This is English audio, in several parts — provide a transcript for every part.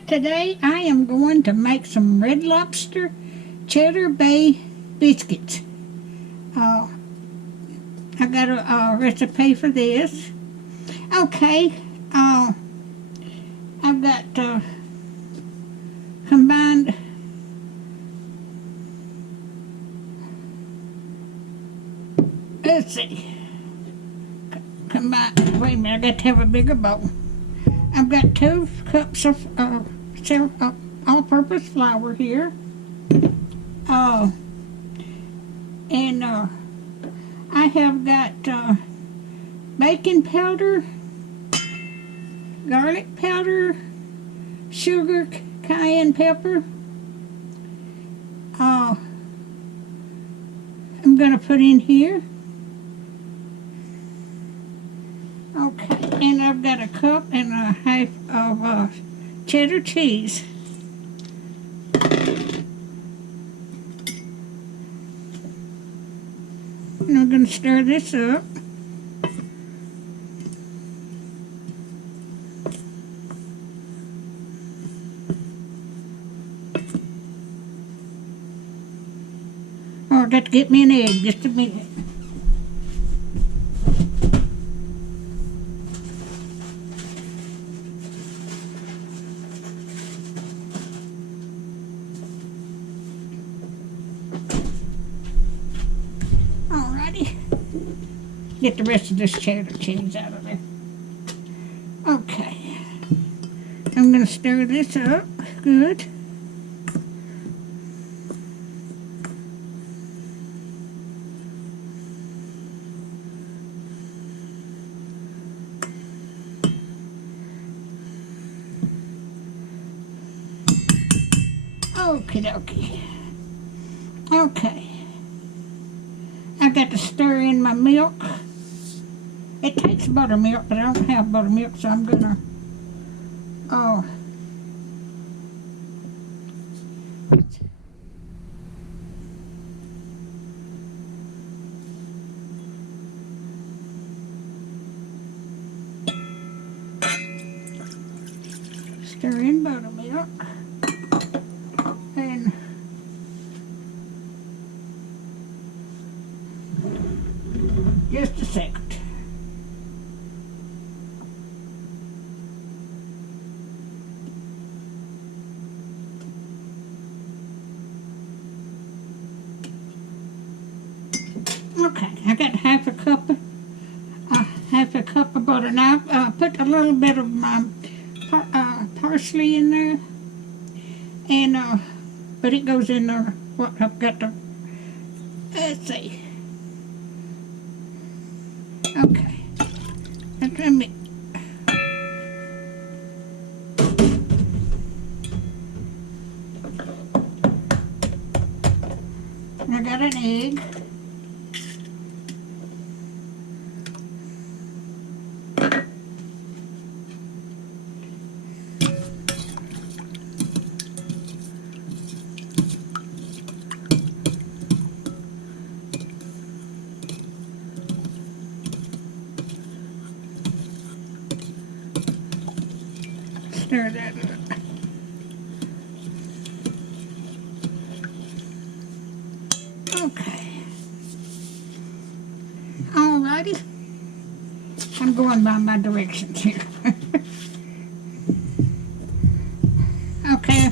Alright, today I am going to make some Red Lobster Cheddar Bay Biscuits. I got a recipe for this. Okay, I've got combined let's see. Combined, wait a minute, I got to have a bigger bowl. I've got 2 cups of all-purpose flour here. And I have got baking powder, garlic powder, sugar, cayenne pepper. I'm going to put in here. Okay, and I've got a cup and a half of cheddar cheese. And I'm going to stir this up. Oh, I got to get me an egg, just a minute. Get the rest of this cheddar cheese out of there. Okay. I'm going to stir this up good. Okie dokie. Okay. I got to stir in my milk. It takes buttermilk, but I don't have buttermilk, so I'm gonna stir in buttermilk and just a second. Okay, I got half a cup of butter. Now I put a little bit of my parsley in there, and but it goes in there. What I've got to let's see. Okay, let me. I got an egg. Stir that up. Okay. Alrighty. I'm going by my directions here. Okay.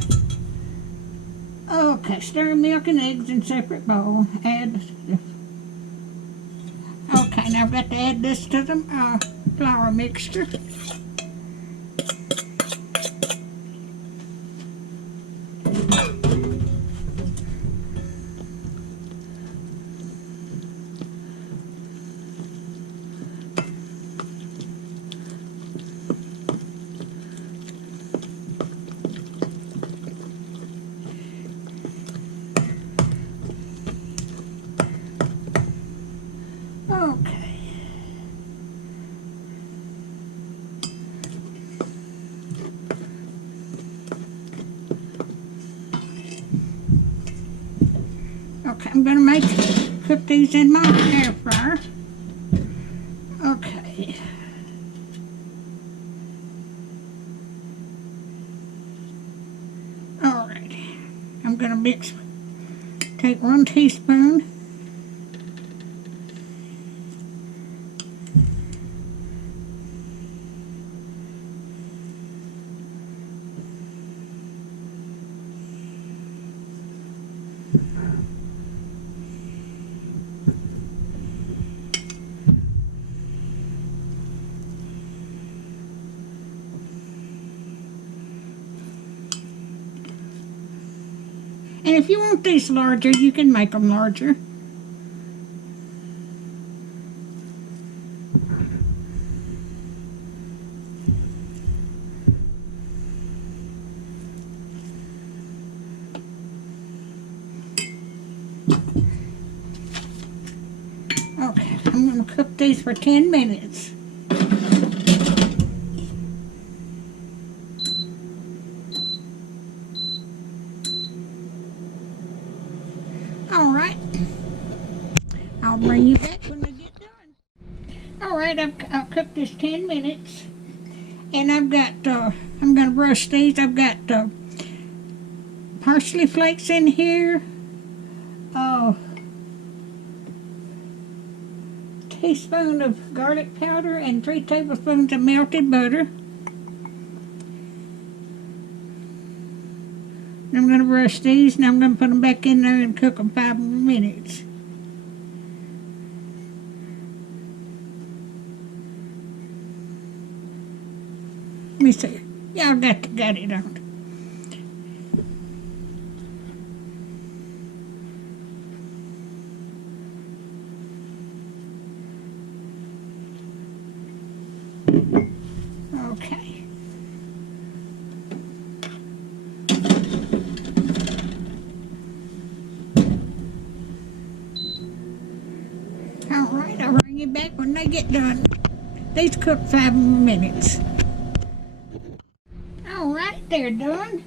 Okay, stir milk and eggs in separate bowl. Add. Okay, now I've got to add this to the flour mixture. Okay. Okay, I'm going to cook these in my air fryer. Okay. mix. Take 1 teaspoon. And if you want these larger, you can make them larger. Okay, I'm going to cook these for 10 minutes. Alright, I'll bring you back when I get done. Alright, I've cooked this 10 minutes. And I've got, I'm going to brush these. I've got parsley flakes in here. Teaspoon of garlic powder and 3 tablespoons of melted butter. I'm going to brush these, and I'm going to put them back in there and cook them 5 more minutes. Let me see. Y'all got it on. Okay. Alright, I'll bring you back when they get done. These cook 5 more minutes. Alright, they're done.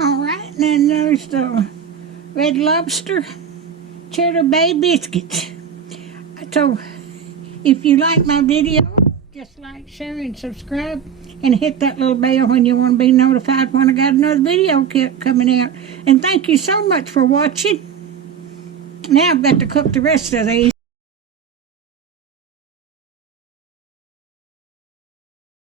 Alright, and then there's the Red Lobster Cheddar Bay Biscuits. So, if you like my video, just like, share, and subscribe, and hit that little bell when you want to be notified when I got another video coming out. And thank you so much for watching. Now I've got to cook the rest of these.